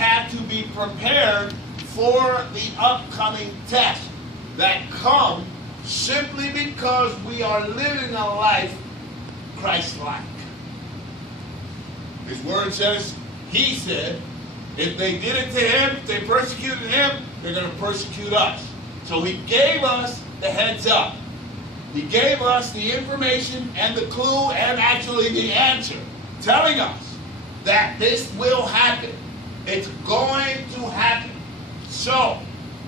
have to be prepared for the upcoming test that come simply because we are living a life Christ-like. His word says, he said, if they did it to him, if they persecuted him, they're going to persecute us. So he gave us the heads up. He gave us the information and the clue and actually the answer, telling us that this will happen. It's going to happen. So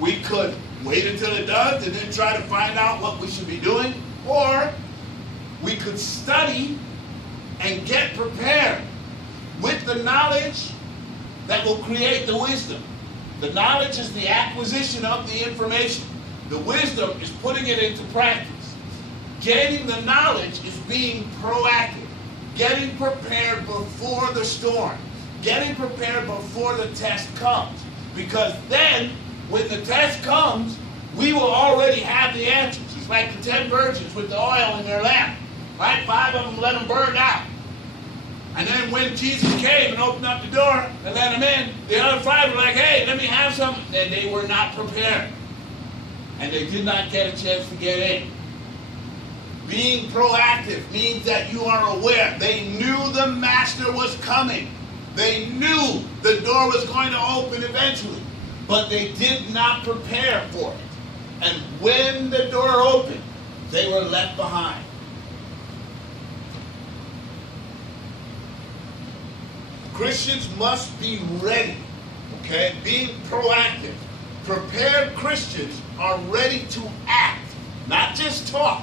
we could wait until it does and then try to find out what we should be doing, or we could study and get prepared with the knowledge that will create the wisdom. The knowledge is the acquisition of the information. The wisdom is putting it into practice. Gaining the knowledge is being proactive. Getting prepared before the storm. Getting prepared before the test comes. Because then, when the test comes, we will already have the answers. It's like the 10 virgins with the oil in their lamp. Right? 5 of them let them burn out. And then when Jesus came and opened up the door and let them in, the other 5 were like, hey, let me have some. And they were not prepared. And they did not get a chance to get in. Being proactive means that you are aware. They knew the master was coming. They knew the door was going to open eventually. But they did not prepare for it. And when the door opened, they were left behind. Christians must be ready, okay? Being proactive. Prepared Christians are ready to act, not just talk.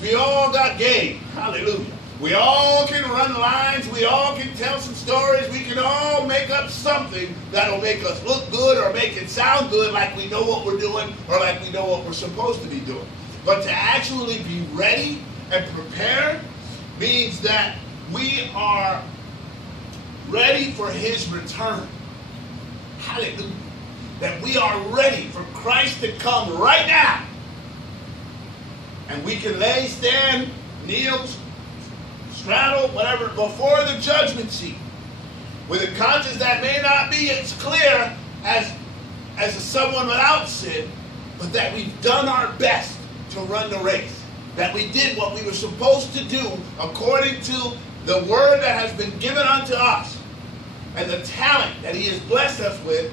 We all got game. Hallelujah. We all can run lines. We all can tell some stories. We can all make up something that'll make us look good or make it sound good, like we know what we're doing or like we know what we're supposed to be doing. But to actually be ready and prepared means that we are ready for his return. Hallelujah. That we are ready for Christ to come right now. And we can lay, stand, kneel, straddle, whatever, before the judgment seat with a conscience that may not be as clear as someone without sin, but that we've done our best to run the race. That we did what we were supposed to do according to the word that has been given unto us and the talent that he has blessed us with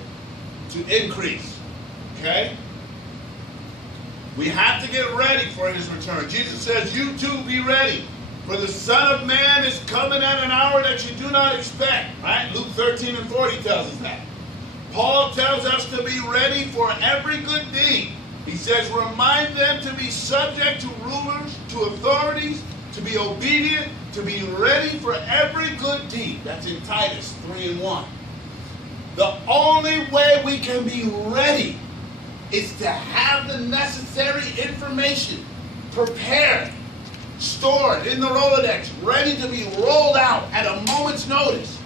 to increase. Okay? We have to get ready for his return. Jesus says, you too be ready, for the Son of Man is coming at an hour that you do not expect. Right? Luke 13:40 tells us that. Paul tells us to be ready for every good deed. He says, remind them to be subject to rulers, to authorities, to be obedient, to be ready for every good deed. That's in Titus 3:1. The only way we can be ready is to have the necessary information prepared, stored in the Rolodex, ready to be rolled out at a moment's notice.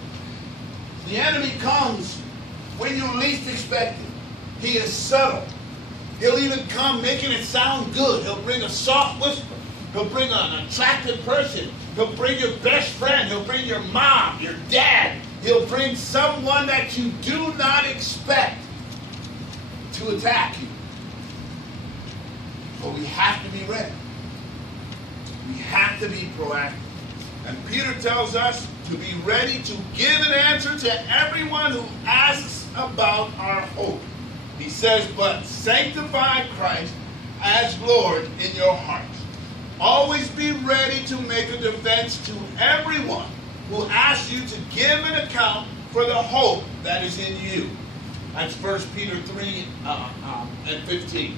The enemy comes when you least expect it. He is subtle. He'll even come making it sound good. He'll bring a soft whisper. He'll bring an attractive person. He'll bring your best friend. He'll bring your mom, your dad. He'll bring someone that you do not expect to attack you. But we have to be ready. We have to be proactive. And Peter tells us to be ready to give an answer to everyone who asks about our hope. He says, but sanctify Christ as Lord in your hearts. Always be ready to make a defense to everyone who asks you to give an account for the hope that is in you. That's 1 Peter 3:15.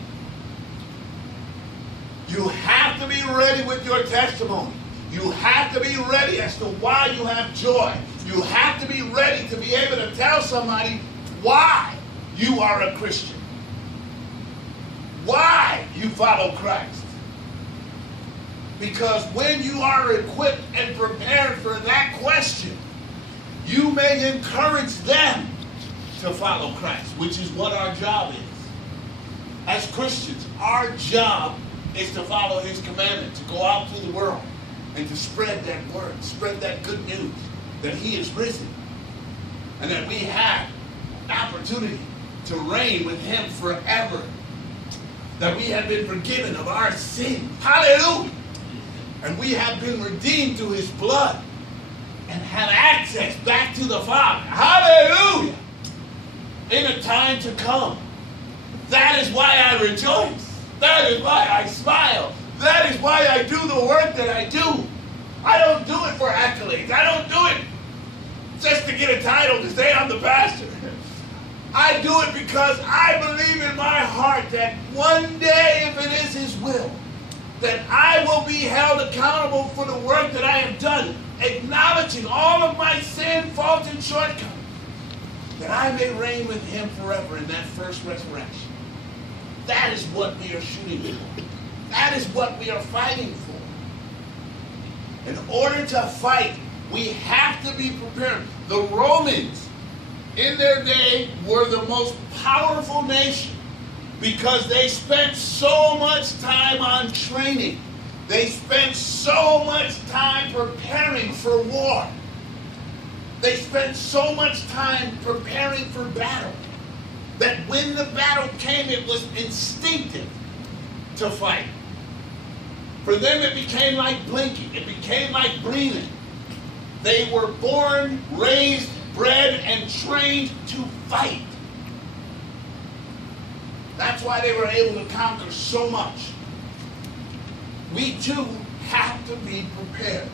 You have to be ready with your testimony. You have to be ready as to why you have joy. You have to be ready to be able to tell somebody why you are a Christian. Why you follow Christ. Because when you are equipped and prepared for that question, you may encourage them to follow Christ, which is what our job is. As Christians, our job is to follow his commandment, to go out to the world and to spread that word, spread that good news that he is risen and that we have an opportunity to reign with him forever. That we have been forgiven of our sins. Hallelujah. And we have been redeemed through his blood and have access back to the Father. Hallelujah. In a time to come. That is why I rejoice. That is why I smile. That is why I do the work that I do. I don't do it for accolades. I don't do it just to get a title to say I'm the pastor. I do it because I believe in my heart that one day, if it is his will, that I will be held accountable for the work that I have done, acknowledging all of my sin, faults, and shortcomings, that I may reign with him forever in that first resurrection. That is what we are shooting for. That is what we are fighting for. In order to fight, we have to be prepared. The Romans, in their day, were the most powerful nation because they spent so much time on training. They spent so much time preparing for war. They spent so much time preparing for battle that when the battle came, it was instinctive to fight. For them, it became like blinking. It became like breathing. They were born, raised, bred, and trained to fight. That's why they were able to conquer so much. We too have to be prepared.